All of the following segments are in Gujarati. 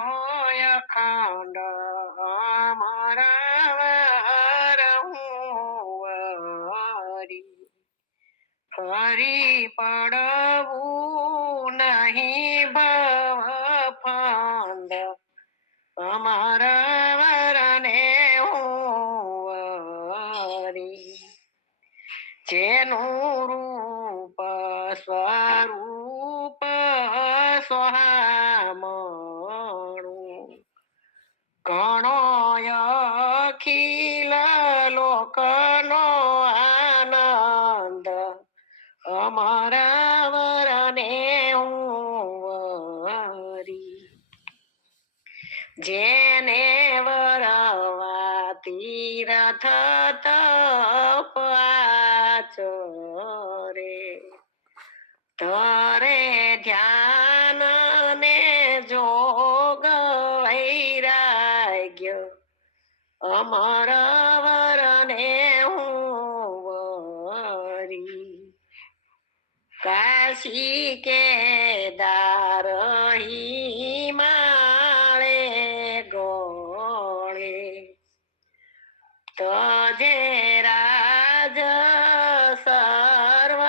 હોય અખંડ અમારા વાર વરી ફરી પડવું નહીં ભવ ફંદ અમારા વરને વરી જેનું રૂપ સ્વરૂપ સોહામણું ઘણો અખિલ લોકનો આનંદ અમારા વરને વરી જેને વરવા તીરથ તપ આચરે તરે ધ્યાન ને જોગ વૈરાગ્ય અમર વરને વરી કાશી કેદાર હિમાળે ગોળે તજે રાજ સર્વ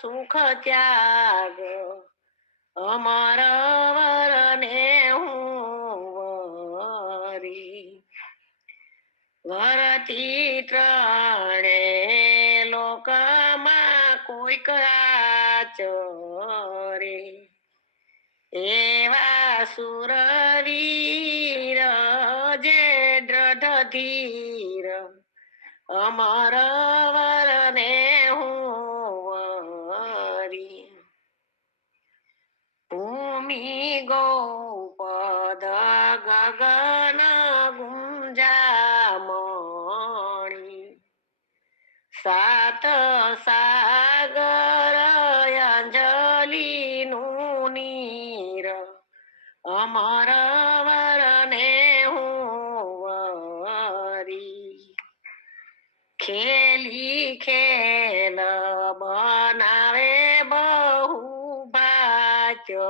સુખ ત્યાગ અમર વરને વરી વરતી ત્રણે લોકમાં કોઈક આચરે એવા સુરવીર જે દ્રઢ ધીર અમર વરને વરી ભૂમિ ગોપદ ગગન ગુંજામણી સાત સાગર અંજલિનું નીર અમર વરને વરી ખેલી ખેલ બનાવે બહુ ભાગ્યના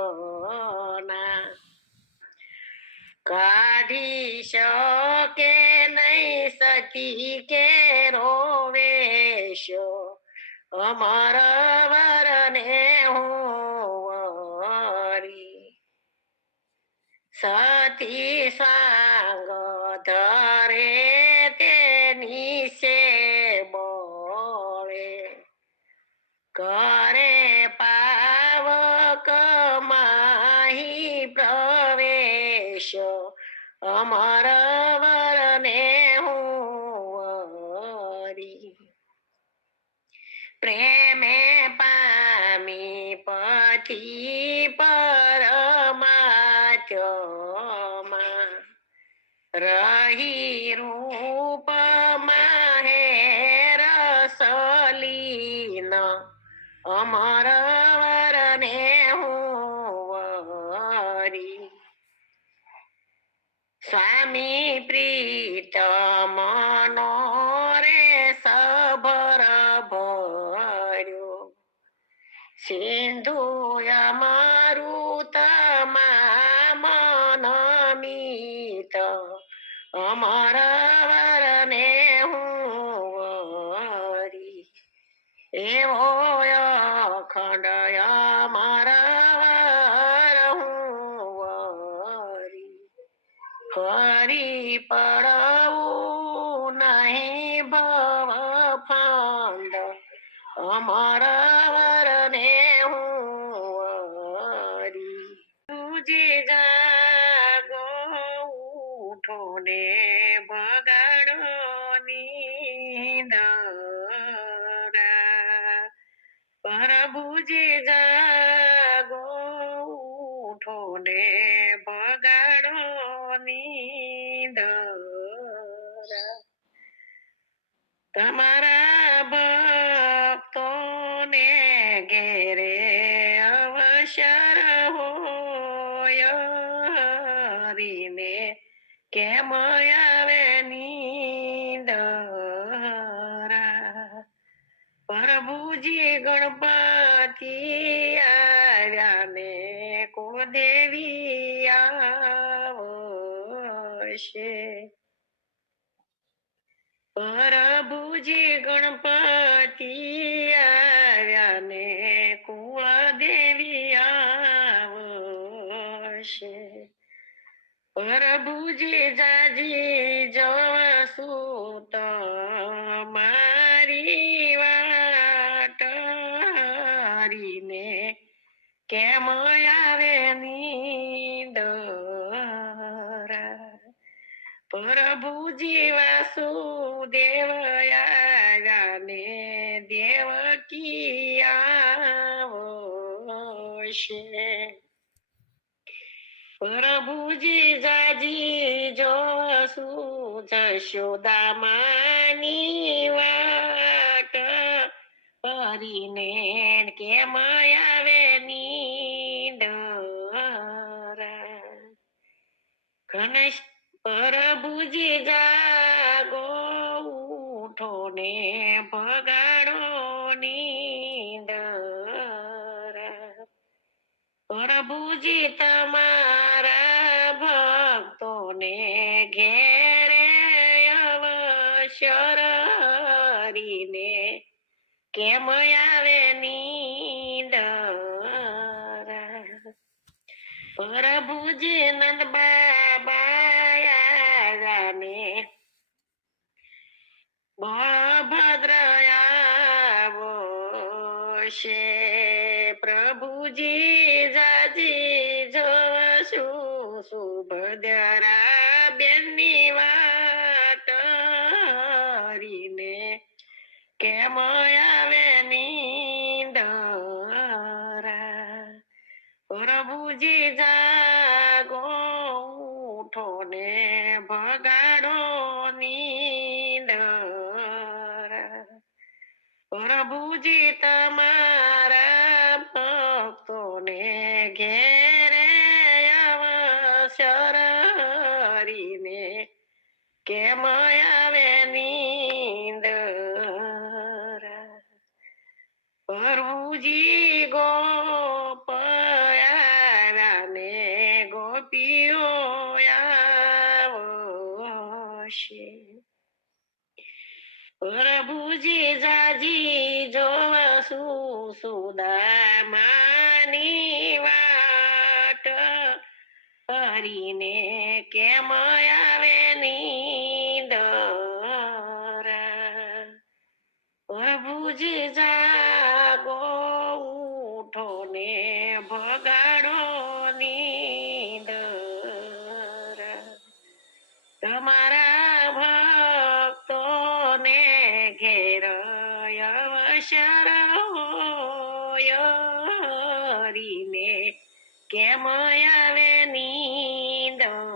કાઢી શકે નહીં સતી કે રોવેશ અમર વરને વરી સતી સાંગ ધરે તેની સે બોળે કરે પાવક માહી પ્રવેશ અમર વરને વરી પ્રેમે પામી પથી પરમાત્મા રહી રૂપમાં હે રસલીન અમર વરને વરી સ્વામી પ્રીતમનો રે સભર ભર્યો સિંધુ અમારું મનમિત અમર વરને વરી એવો અખંડ અમર વર વરી ફરી પડવું નહીં ભવ ફંદ અમર વરને વરી તુજે જાગો ઉઠો ને બગાડો નિંદરા પ્રભુજી જાગો ઉઠો ને બગાડો નિંદરા તમારા ભક્તોને ઘેરે અવસર હોય હરીને કેમ આવે નિંદરા પ્રભુજી ગણપતિ આવ્યા ને કુળદેવી આવ છે. પ્રભુજી ગણપતિ આવ્યા ને કુળ દેવી આવશે. પ્રભુજી જાજી જશું તો મારી વાટ હરીને કેમ આવે નીંદરા. પ્રભુજી વાસુદેવ આવ્યા ને દેવકી આવશે. પ્રભુજી જાજી જોશું જશોદામાની વાટ કરીને કેમ આવે નીંદરા. ગણેશ પ્રભુજી જાગો ઉઠો ને ભગાડો નીંદરા. પ્રભુજી તમારા ભક્તોને ઘેરે અવસર હરીને કેમ આવે નીંદરા. પ્રભુજી નંદ બાબા ને બળભદ્ર આવશે. પ્રભુજી જાજી જોશું સુભદ્રા બેનની વાટ હરીને કેમ આવે નીંદરા. પ્રભુજી જાગો ઉઠો ને ભગાડો નીંદરા. પ્રભુજી તમારા ભક્તોને ઘેરે અવસર હરીને કેમ આવે નીંદરા. પ્રભુજી ગોપ આવ્યા ને ગોપીઓ આવશે. પ્રભુજી જાજી જોશું સુદામાની વાટ હરીને કેમ આવે નીંદરા. પ્રભુજી જાગો ઉઠો ને ભગાડો નીંદરા. તમારા ભક્તોને ઘેર અવસર હોય હરીને કેમ આવે નીંદરા.